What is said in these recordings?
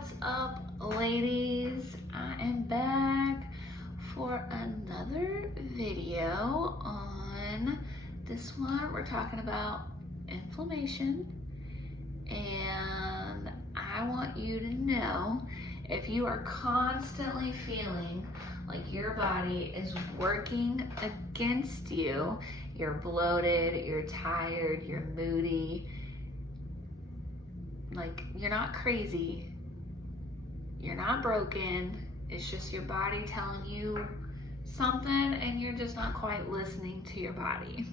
What's up, ladies? I am back for another video. On this one, we're talking about inflammation, and I want you to know if you are constantly feeling like your body is working against you, you're bloated, you're tired, you're moody, like you're not crazy, you're not broken, it's just your body telling you something and you're just not quite listening to your body.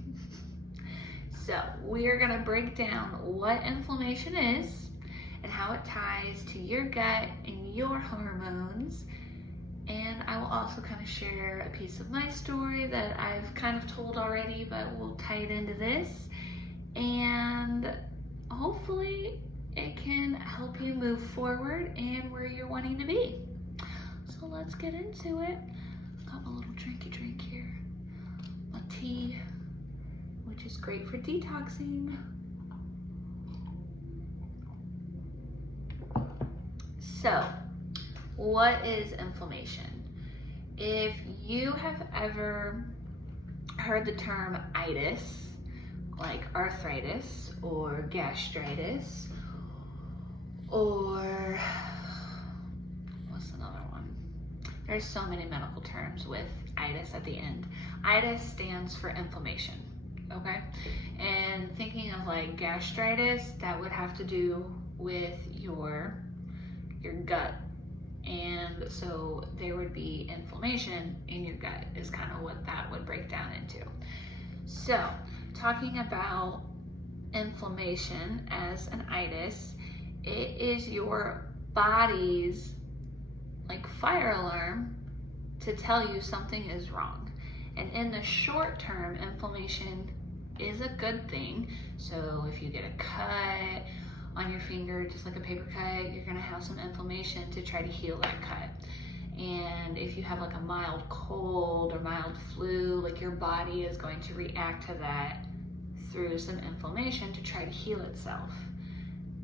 So we are going to break down what inflammation is and how it ties to your gut and your hormones. And I will also kind of share a piece of my story that I've kind of told already, but we'll tie it into this. And hopefully it can help you move forward and where you're wanting to be. So let's get into it. Got my little drinky drink here. My tea, which is great for detoxing. So, what is inflammation? If you have ever heard the term itis, like arthritis or gastritis, or what's another one? There's so many medical terms with itis at the end. Itis stands for inflammation, okay? And thinking of like gastritis, that would have to do with your gut. And so there would be inflammation in your gut is kind of what that would break down into. So talking about inflammation as an itis, it is your body's like fire alarm to tell you something is wrong. And in the short term, inflammation is a good thing. So if you get a cut on your finger, just like a paper cut, you're gonna have some inflammation to try to heal that cut. And if you have like a mild cold or mild flu, like your body is going to react to that through some inflammation to try to heal itself.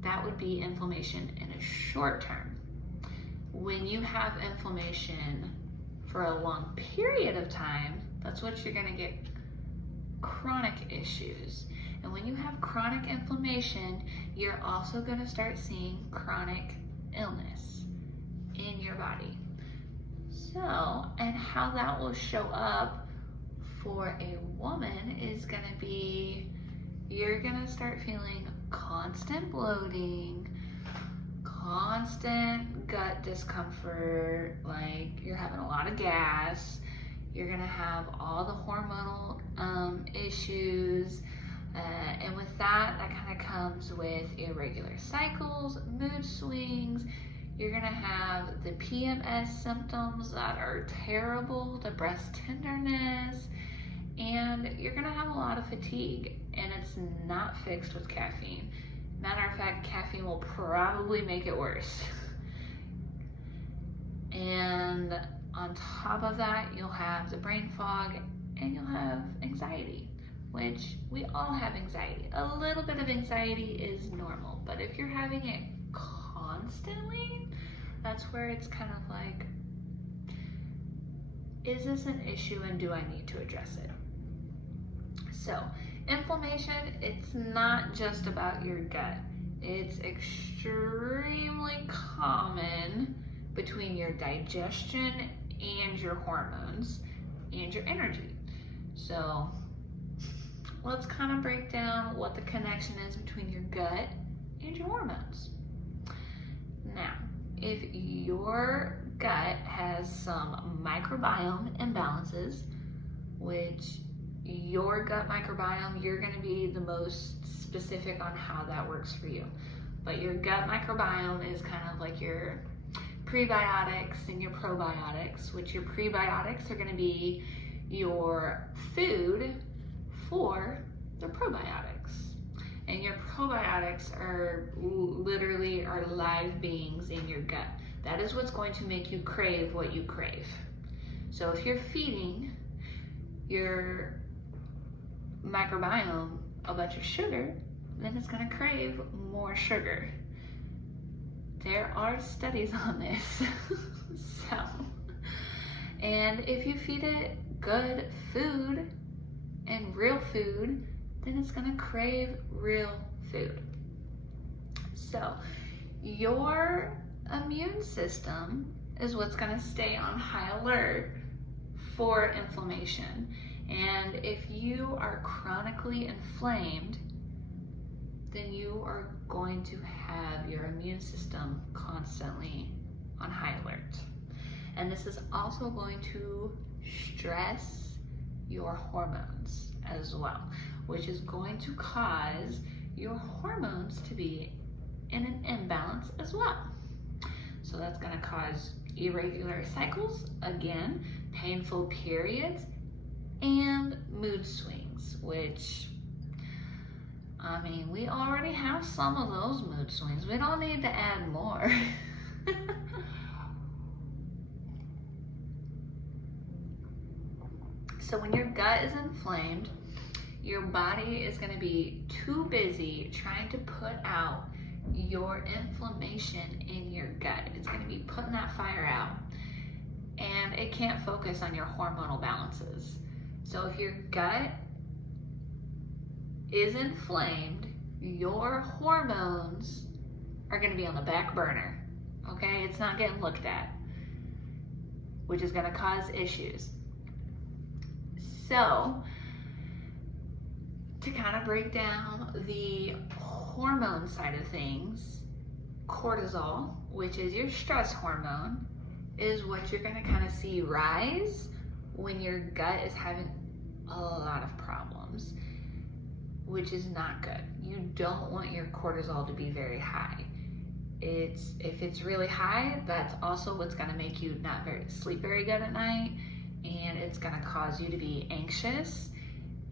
That would be inflammation in a short term. When you have inflammation for a long period of time, that's what you're gonna get chronic issues. And when you have chronic inflammation, you're also gonna start seeing chronic illness in your body. So, and how that will show up for a woman is gonna be, you're gonna start feeling constant bloating, constant gut discomfort, like you're having a lot of gas, you're gonna have all the hormonal issues, and with that kind of comes with irregular cycles, mood swings. You're gonna have the PMS symptoms that are terrible, the breast tenderness, and you're gonna have a lot of fatigue, and it's not fixed with caffeine. Matter of fact, caffeine will probably make it worse. And on top of that, you'll have the brain fog and you'll have anxiety, which we all have anxiety. A little bit of anxiety is normal, but if you're having it constantly, that's where it's kind of like, is this an issue and do I need to address it? So inflammation, it's not just about your gut. It's extremely common between your digestion and your hormones and your energy. So let's kind of break down what the connection is between your gut and your hormones. Now, if your gut has some microbiome imbalances, which your gut microbiome, you're going to be the most specific on how that works for you. But your gut microbiome is kind of like your prebiotics and your probiotics, which your prebiotics are going to be your food for the probiotics. And your probiotics are literally are live beings in your gut. That is what's going to make you crave what you crave. So if you're feeding your microbiome a bunch of sugar, then it's going to crave more sugar There are studies on this. So, and if you feed it good food and real food, then it's gonna crave real food. So your immune system is what's gonna stay on high alert for inflammation. And if you are chronically inflamed, then you are going to have your immune system constantly on high alert. And this is also going to stress your hormones as well, which is going to cause your hormones to be in an imbalance as well. So that's going to cause irregular cycles, again, painful periods, and mood swings, which, I mean, we already have some of those mood swings. We don't need to add more. So when your gut is inflamed, your body is going to be too busy trying to put out your inflammation in your gut. It's going to be putting that fire out, and it can't focus on your hormonal balances. So if your gut is inflamed, your hormones are going to be on the back burner. Okay, it's not getting looked at, which is going to cause issues. So, to kind of break down the hormone side of things, cortisol, which is your stress hormone, is what you're going to kind of see rise when your gut is having a lot of problems, which is not good. You don't want your cortisol to be very high. If it's really high, that's also what's going to make you not sleep very good at night, and it's going to cause you to be anxious,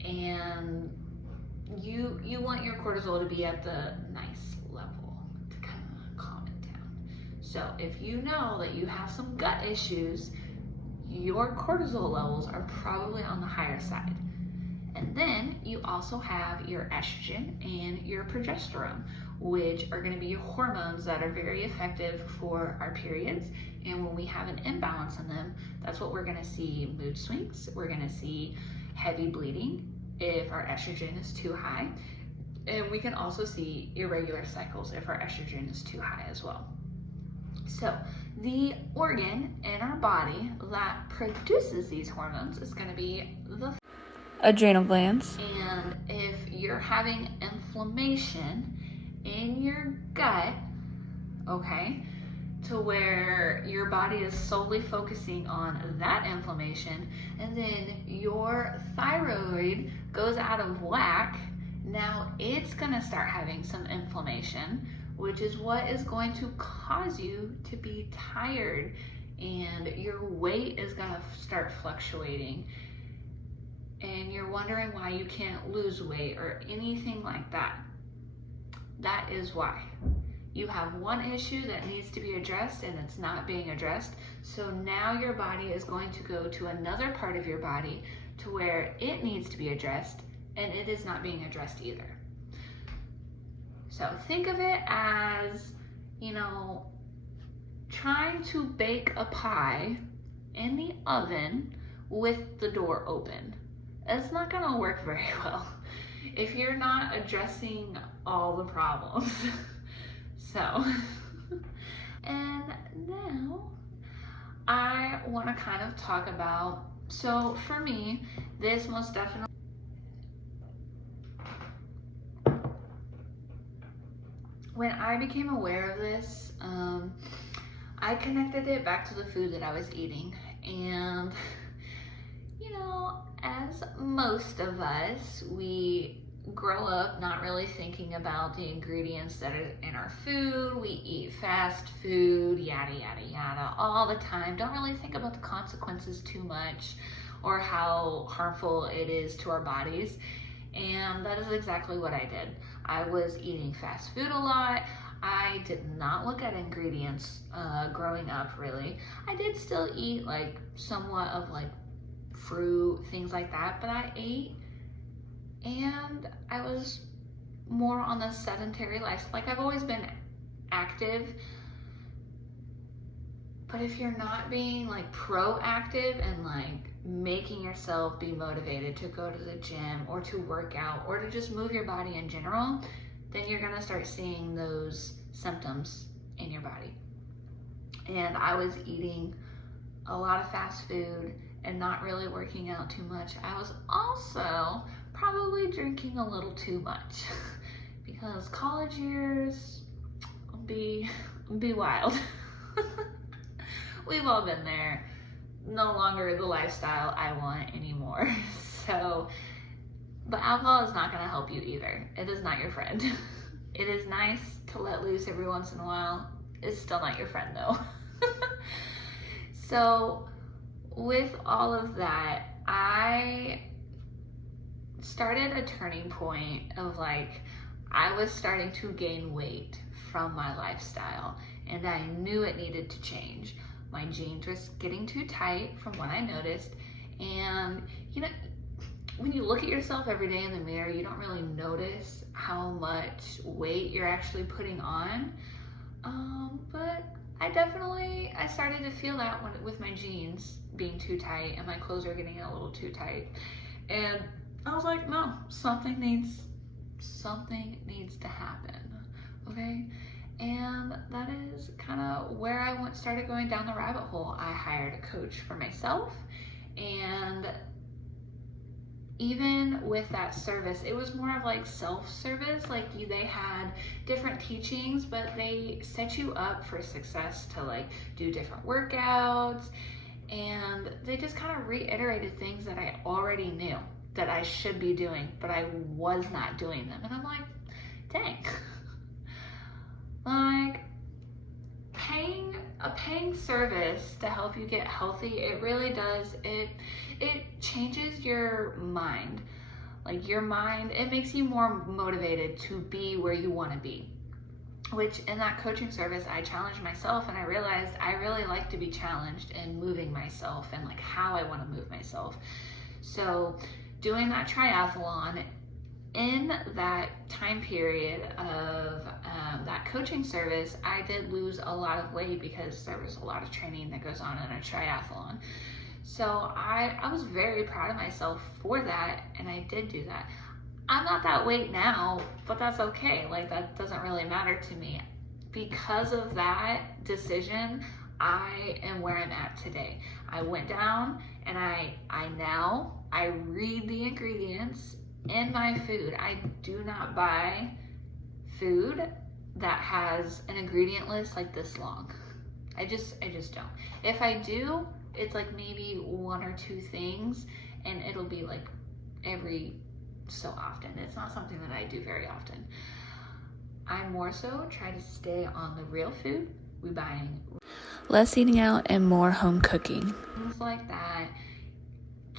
and you want your cortisol to be at the nice level to kind of calm it down. So if you know that you have some gut issues, your cortisol levels are probably on the higher side. And then you also have your estrogen and your progesterone, which are going to be your hormones that are very effective for our periods. And when we have an imbalance in them, that's what we're going to see: mood swings. We're going to see heavy bleeding if our estrogen is too high. And we can also see irregular cycles if our estrogen is too high as well. So the organ in our body that produces these hormones is going to be the adrenal glands. And if you're having inflammation in your gut, okay, to where your body is solely focusing on that inflammation, and then your thyroid goes out of whack, now it's going to start having some inflammation, which is what is going to cause you to be tired, and your weight is going to start fluctuating, and you're wondering why you can't lose weight or anything like that. That is why. You have one issue that needs to be addressed and it's not being addressed. So now your body is going to go to another part of your body to where it needs to be addressed, and it is not being addressed either. So think of it as, trying to bake a pie in the oven with the door open. It's not going to work very well if you're not addressing all the problems. So, and now I want to kind of talk about, so for me, this most definitely, when I became aware of this, I connected it back to the food that I was eating. And, as most of us, we grow up not really thinking about the ingredients that are in our food. We eat fast food, yada, yada, yada, all the time. Don't really think about the consequences too much or how harmful it is to our bodies. And that is exactly what I did. I was eating fast food a lot. I did not look at ingredients growing up, really. I did still eat somewhat of fruit, things like that, but I ate, and I was more on the sedentary life. I've always been active, But if you're not being like proactive and like making yourself be motivated to go to the gym or to work out or to just move your body in general, then you're gonna start seeing those symptoms in your body. And I was eating a lot of fast food and not really working out too much. I was also probably drinking a little too much because college years be wild. We've all been there. No longer the lifestyle I want anymore. So, but alcohol is not gonna help you either. It is not your friend. It is nice to let loose every once in a while. It's still not your friend though. So with all of that, I started a turning point of like, I was starting to gain weight from my lifestyle and I knew it needed to change. My jeans were getting too tight from what I noticed. And you know, when you look at yourself every day in the mirror, you don't really notice how much weight you're actually putting on. But I started to feel that with my jeans being too tight and my clothes were getting a little too tight. And I was like, no, something needs to happen, okay? And that is kind of where I started going down the rabbit hole. I hired a coach for myself, and even with that service, it was more of like self-service. Like they had different teachings, but they set you up for success to like do different workouts. And they just kind of reiterated things that I already knew that I should be doing, but I was not doing them. And I'm like, dang. Like paying service to help you get healthy, it really does, it changes your mind. Like your mind, it makes you more motivated to be where you want to be. Which in that coaching service, I challenged myself and I realized I really like to be challenged in moving myself and like how I want to move myself. So doing that triathlon, in that time period of that coaching service, I did lose a lot of weight because there was a lot of training that goes on in a triathlon. So I was very proud of myself for that, and I did do that. I'm not that weight now, but that's okay. Like that doesn't really matter to me. Because of that decision, I am where I'm at today. I went down and I read the ingredients in my food. I do not buy food that has an ingredient list like this long. I just don't. If I do, it's like maybe one or two things, and it'll be like every so often. It's not something that I do very often. I more so try to stay on the real food. We buying less eating out and more home cooking. Things like that.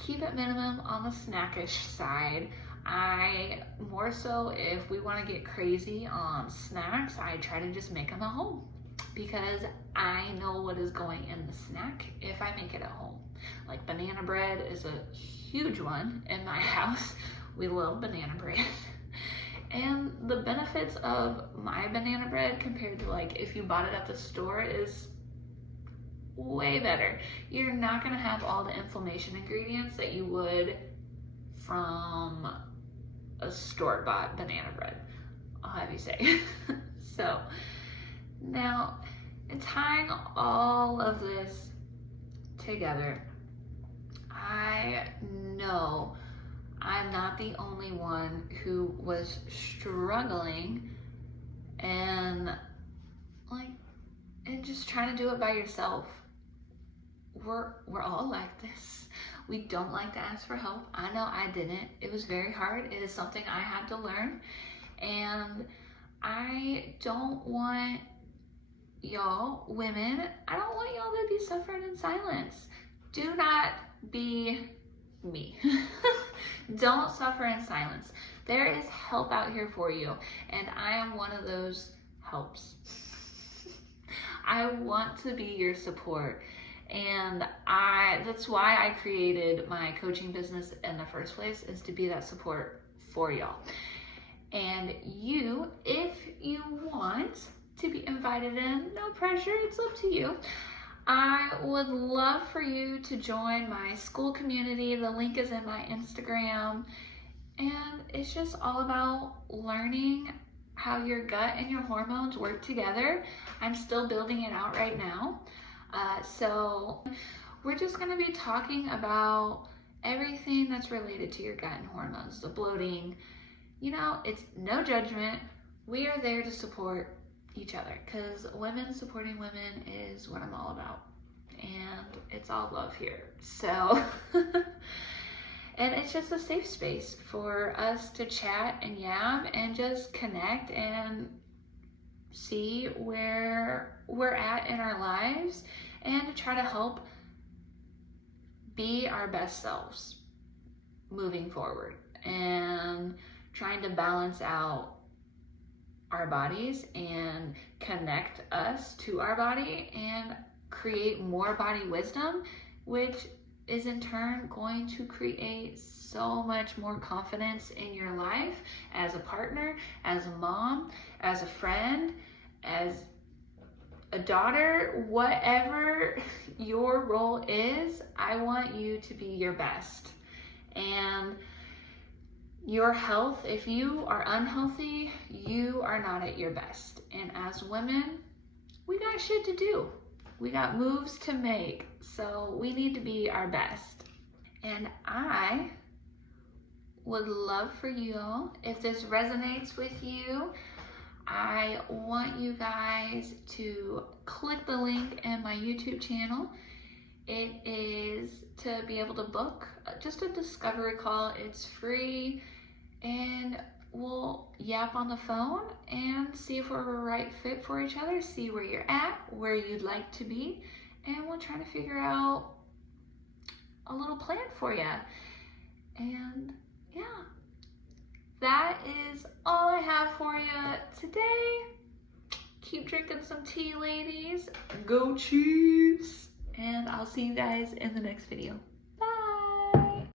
Keep it minimum on the snackish side. I more so, if we want to get crazy on snacks, I try to just make them at home because I know what is going in the snack if I make it at home. Like banana bread is a huge one in my house. We love banana bread. And the benefits of my banana bread compared to like if you bought it at the store is way better. You're not gonna have all the inflammation ingredients that you would from a store-bought banana bread, I'll have you say. So now, in tying all of this together, I know I'm not the only one who was struggling and just trying to do it by yourself. We're all like this. We don't like to ask for help. I know I didn't. It was very hard. It is something I had to learn. And I don't want y'all, women, I don't want y'all to be suffering in silence. Do not be me. Don't suffer in silence. There is help out here for you. And I am one of those helps. I want to be your support. And that's why I created my coaching business in the first place, is to be that support for y'all. And you, if you want to be invited in, no pressure, it's up to you. I would love for you to join my school community. The link is in my Instagram. And it's just all about learning how your gut and your hormones work together. I'm still building it out right now. So we're just gonna be talking about everything that's related to your gut and hormones, the bloating. You know, it's no judgment. We are there to support each other, because women supporting women is what I'm all about. And it's all love here. So, and it's just a safe space for us to chat and yam and just connect and see where we're at in our lives, and to try to help be our best selves moving forward, and trying to balance out our bodies and connect us to our body and create more body wisdom, which is in turn going to create so much more confidence in your life as a partner, as a mom, as a friend, as a daughter, whatever your role is. I want you to be your best. And your health, if you are unhealthy, you are not at your best. And as women, we got shit to do. We got moves to make. So we need to be our best. And I would love for you all, if this resonates with you, I want you guys to click the link in my YouTube channel. It is to be able to book just a discovery call. It's free, and we'll yap on the phone and see if we're a right fit for each other, see where you're at, where you'd like to be, and we'll try to figure out a little plan for you. And yeah, that is all I have for you today. Keep drinking some tea, ladies. Go Chiefs! And I'll see you guys in the next video.